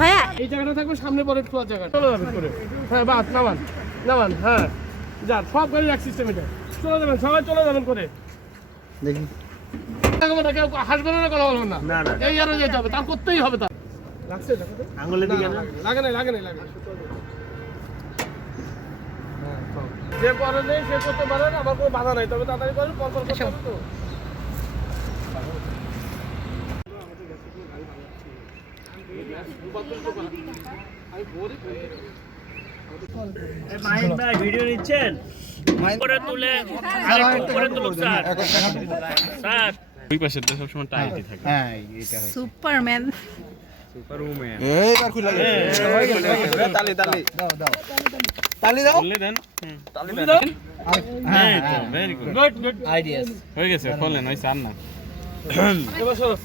ভাইয়া এই জায়গাটা থাকবে সামনে পরে শোয়ার জায়গা চলে যাবেন করে হ্যাঁ বাস নামান নামান হ্যাঁ যান সব গাড়ি এক সিস্টেম এটা চলে যাবেন সবাই চলে যাবেন করে দেখি কেউ হাসবে না কথা বলবেন না এই আরো যেতে হবে তার করতেই হবে তার লাগছে আঙ্গুলের দিকে না লাগে না যে পরে নেই সে করতে পারে না আমার কোনো বাধা নাই তবে তাড়াতাড়ি করেন পর করতে হবে তো মাহিন ভাই ভিডিও নিচ্ছেন করে তুলে করে তুলুক স্যার স্যার ওই পাশে তো সবসময় টাইটই থাকে হ্যাঁ এইটা সুপারম্যান এইবার খুলে লাগে তালি তালি দাও দাও তালি দাও বললে দেন তালি দাও এই তো ভেরি গুড গুড আইডিয়াস হয়ে গেছে বললেন ওই স্যার না এবার সরো